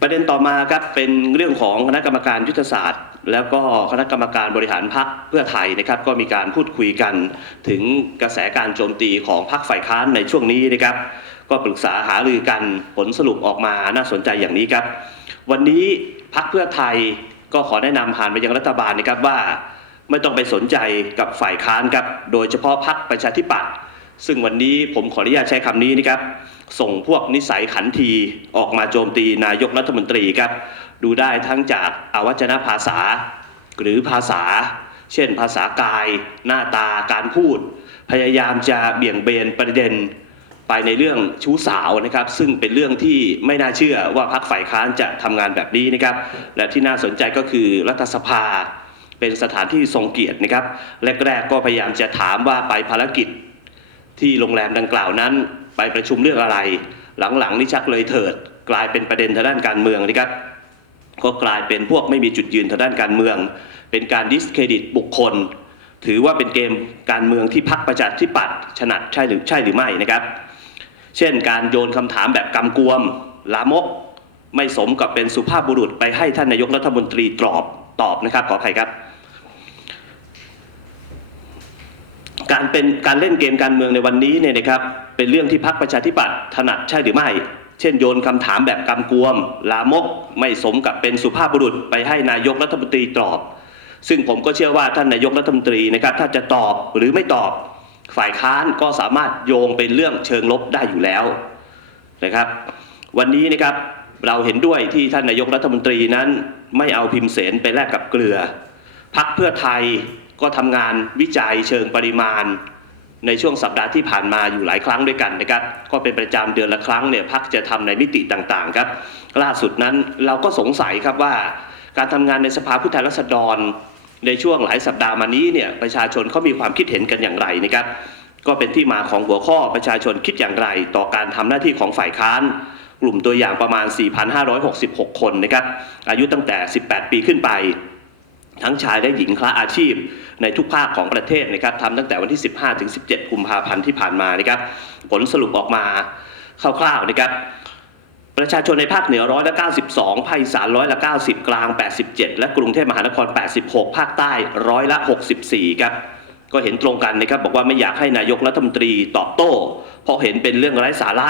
ประเด็นต่อมาครับเป็นเรื่องของคณะกรรมการยุทธศาสตร์ แล้วก็คณะกรรมการบริหารพักเพื่อไทยนะครับก็มีการพูดคุยกันถึงกระแสการโจมตีของพักฝ่ายค้านในช่วงนี้นะครับ ก็ปรึกษาหารือกันผลสรุปออกมาน่าสนใจอย่างนี้ครับ วันนี้พักเพื่อไทยก็ขอแนะนำผ่านไปยังรัฐบาลนะครับว่า ไม่ต้องไปสนใจกับฝ่ายค้านครับโดยเฉพาะพักประชาธิปัตย์ ซึ่งวันนี้ผมขออนุญาตใช้คำนี้นะครับ ส่งพวกนิสัยขันทีออกมาโจมตีนายกรัฐมนตรีครับ ดูได้ทั้งจากอวัจนภาษา หรือภาษา เช่น ภาษากาย หน้าตาการพูด พยายามจะเบี่ยงเบนประเด็น ไปในเรื่องชู้สาวนะครับ ซึ่งเป็นเรื่องที่ไม่น่าเชื่อว่าพรรคฝ่ายค้านจะทำงานแบบนี้นะครับ และที่น่าสนใจก็คือรัฐสภา เป็นสถานที่ทรงเกียรตินะครับแรกๆก็พยายามจะถามว่าไปภารกิจ ที่โรงแรมดังกล่าวนั้น ไปประชุมเรื่องอะไร หลังๆนี่ชักเลยเถิด กลายเป็นประเด็นทางด้านการเมืองนะครับก็กลายเป็นพวกไม่มีจุดยืนทางด้านการเมือง เป็นการดิสเครดิตบุคคล ถือว่าเป็นเกมการเมืองที่พักประชาธิปัตย์ถนัดใช่หรือใช่หรือไม่นะครับ เช่นการโยนคำถามแบบกำกวม ลามก ไม่สมกับเป็นสุภาพบุรุษไปให้ท่านนายกรัฐมนตรีตอบตอบนะครับขออภัยครับ การเป็นการเล่นเกมการเมืองในวันนี้เนี่ยนะครับเป็นเรื่องที่พักประชาธิปัตย์ถนัดใช่หรือไม่ เช่นโยนคำถามแบบกำกวม ลามกไม่สมกับเป็นสุภาพบุรุษไปให้นายกรัฐมนตรีตอบ ซึ่งผมก็เชื่อว่าท่านนายกรัฐมนตรีนะครับถ้าจะตอบหรือไม่ตอบ ฝ่ายค้านก็สามารถโยงเป็นเรื่องเชิงลบได้อยู่แล้วนะครับ วันนี้นะครับเราเห็นด้วยที่ท่านนายกรัฐมนตรีนั้น ไม่เอาพิมพ์เสนไปแลกกับเกลือพักเพื่อไทย ก็ทำงานวิจัยเชิงปริมาณ ในช่วงสัปดาห์ที่ผ่านมาอยู่หลายครั้งด้วยกันนะครับ ก็เป็นประจำเดือนละครั้งเนี่ยพักจะทำในมิติต่างๆครับล่าสุดนั้นเราก็สงสัยครับว่า การทำงานในสภาผู้แทนราษฎร ในช่วงหลายสัปดาห์มานี้เนี่ยประชาชนเขามีความคิดเห็นกันอย่างไรนะครับ ก็เป็นที่มาของหัวข้อประชาชนคิดอย่างไร ต่อการทำหน้าที่ของฝ่ายค้านกลุ่มตัวอย่างประมาณ 4,566 คนนะครับ อายุตั้งแต่ 18 ปีขึ้นไป ทั้งชายและหญิงคละอาชีพในทุกภาคของประเทศนะครับทำตั้งแต่วันที่ 15 ถึง 17 กุมภาพันธ์ที่ผ่านมานะครับผลสรุปออกมาคร่าวๆนะครับประชาชนในภาคเหนือร้อยละ92 ภาคอีสานร้อยละ90 กลาง 87 และกรุงเทพมหานคร 86 ภาคใต้ร้อยละ 64 ครับ ก็เห็นตรงกันนะครับ บอกว่าไม่อยากให้นายกรัฐมนตรีตอบโต้ เพราะเห็นเป็นเรื่องไร้สาระ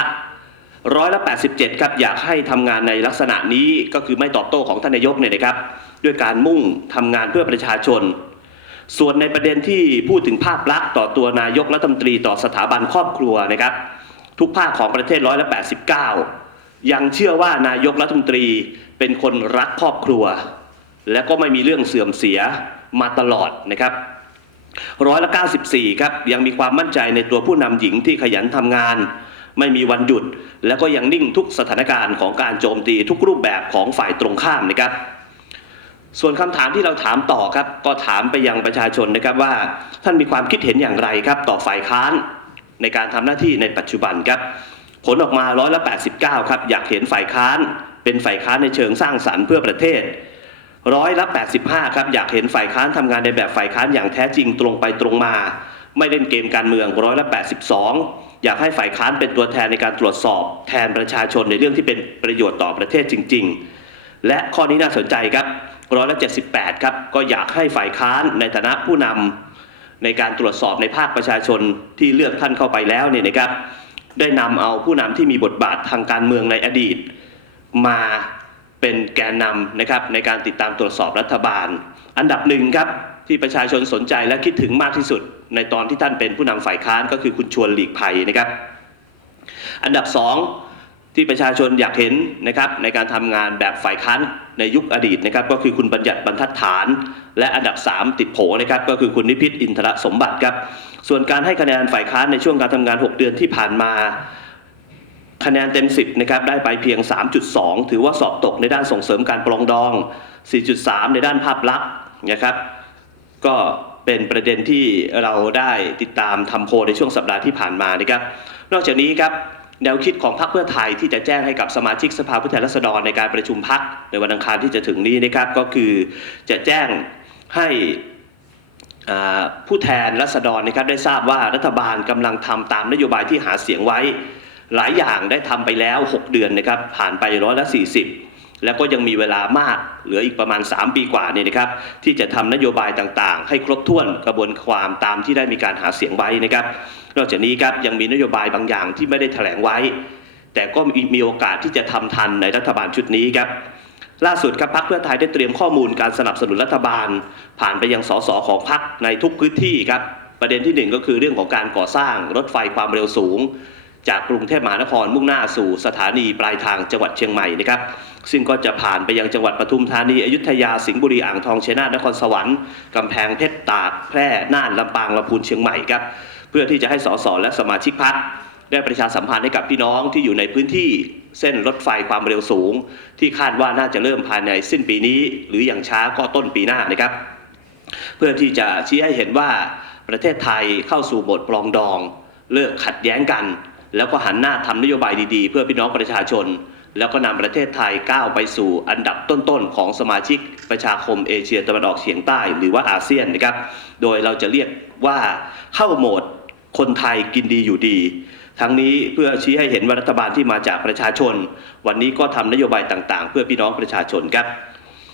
ร้อยละ 87 ครับ อยากให้ทำงานในลักษณะนี้ก็คือไม่ตอบโต้ของท่านนายกเนี่ยนะครับ ด้วยการมุ่งทำงานเพื่อประชาชน ส่วนในประเด็นที่พูดถึงภาพลักษณ์ต่อตัวนายกรัฐมนตรีต่อสถาบันครอบครัวนะครับ ทุกภาคของประเทศร้อยละ 89 ยังเชื่อว่านายกรัฐมนตรีเป็นคนรักครอบครัว และก็ไม่มีเรื่องเสื่อมเสียมาตลอดนะครับร้อยละ 94 ครับ ยังมีความมั่นใจในตัวผู้นำหญิงที่ขยันทำงาน ไม่มีวันหยุด แล้วก็ยังนิ่งทุกสถานการณ์ของการโจมตีทุกรูปแบบของฝ่ายตรงข้ามนะครับ ส่วนคำถามที่เราถามต่อครับ ก็ถามไปยังประชาชนนะครับว่า ท่านมีความคิดเห็นอย่างไรครับ ต่อฝ่ายค้านในการทำหน้าที่ในปัจจุบันครับ ผลออกมาร้อยละ89 ครับ อยากเห็นฝ่ายค้าน เป็นฝ่ายค้านในเชิงสร้างสรรค์เพื่อประเทศร้อยละ85 ครับ อยากเห็นฝ่ายค้านทำงานในแบบฝ่ายค้านอย่างแท้จริงตรงไปตรงมา ไม่เล่นเกมการเมืองร้อยละ82 อยากให้ฝ่ายค้านเป็นตัวแทนในการตรวจสอบแทนประชาชนในเรื่องที่เป็นประโยชน์ต่อประเทศจริง ๆ และข้อนี้น่าสนใจครับร้อยละ78 ครับ ก็อยากให้ฝ่ายค้านในฐานะผู้นำในการตรวจสอบในภาคประชาชนที่เลือกท่านเข้าไปแล้วเนี่ยนะครับ ได้นำเอาผู้นำที่มีบทบาททางการเมืองในอดีต มาเป็นแกนนำนะครับในการติดตามตรวจสอบรัฐบาล อันดับหนึ่งครับที่ประชาชนสนใจและคิดถึงมากที่สุด ในตอนที่ท่านเป็นผู้นำฝ่ายค้านก็คือคุณชวนหลีกภัยนะครับ อันดับสองที่ประชาชนอยากเห็นนะครับในการทำงานแบบฝ่ายค้านในยุคอดีตนะครับก็คือคุณบัญญัติบรรทัดฐาน และอันดับ 3 ติดโผนะครับก็คือคุณนิพิษอินทรสมบัติครับส่วนการให้คะแนนฝ่ายค้านในช่วงการทำงาน 6 เดือนที่ผ่านมาคะแนนเต็ม 10นะครับได้ไปเพียง 3.2 ถือว่าสอบตกในด้านส่งเสริมการปรองดอง 4.3 ในด้านภาพลักษณ์นะครับ ก็ เป็นประเด็นที่เราได้ติดตามทำโพในช่วงสัปดาห์ที่ผ่านมานะครับ นอกจากนี้ครับแนวคิดของพรรคเพื่อไทยที่จะแจ้งให้กับสมาชิกสภาผู้แทนราษฎรในการประชุมพรรคในวันอังคารที่จะถึงนี้นะครับ ก็คือจะแจ้งให้ผู้แทนรัษฎรนะครับได้ทราบว่ารัฐบาลกำลังทำตามนโยบายที่หาเสียงไว้ หลายอย่างได้ทำไปแล้ว 6 เดือนนะครับผ่านไปร้อยละ40 แล้วก็ยังมีเวลามากเหลืออีกประมาณ 3 ปีกว่าเนี่ยนะครับที่จะทำนโยบายต่างๆ ให้ครบถ้วนกระบวนความตามที่ได้มีการหาเสียงไว้นะครับ นอกจากนี้ครับยังมีนโยบายบางอย่างที่ไม่ได้แถลงไว้ แต่ก็มีมีโอกาสที่จะทำทันในรัฐบาลชุดนี้ครับล่าสุดครับพรรคเพื่อไทยได้เตรียมข้อมูลการสนับสนุนรัฐบาล ผ่านไปยังสสของพรรคในทุกพื้นที่ครับประเด็นที่หนึ่งก็คือเรื่องของการก่อสร้างรถไฟความเร็วสูง จากกรุงเทพมหานครมุ่งหน้าสู่สถานีปลายทางจังหวัดเชียงใหม่นะครับซึ่งก็จะผ่านไปยังจังหวัดปทุมธานีอยุธยาสิงห์บุรีอ่างทองชัยนาทนครสวรรค์กำแพงเพชรตากแพร่น่านลำปางลำพูนเชียงใหม่ครับเพื่อที่จะให้สสและสมาชิกพรรคได้ประชาสัมพันธ์ให้กับพี่น้องที่อยู่ในพื้นที่เส้นรถไฟความเร็วสูง ที่คาดว่าน่าจะเริ่มภายในสิ้นปีนี้ หรืออย่างช้าก็ต้นปีหน้านะครับ เพื่อที่จะชี้ให้เห็นว่าประเทศไทยเข้าสู่โหมดปลองดอง เลิกขัดแย้งกัน แล้วก็หันหน้าทำนโยบายดีๆ เพื่อพี่น้องประชาชน แล้วก็นำประเทศไทยก้าวไปสู่อันดับต้นๆของสมาชิกประชาคมเอเชียตะวันออกเฉียงใต้หรือว่าอาเซียนนะครับ โดยเราจะเรียกว่าเข้าโหมดคนไทยกินดีอยู่ดี ทั้งนี้เพื่อชี้ให้เห็นว่ารัฐบาลที่มาจากประชาชน วันนี้ก็ทำนโยบายต่างๆ เพื่อพี่น้องประชาชนครับ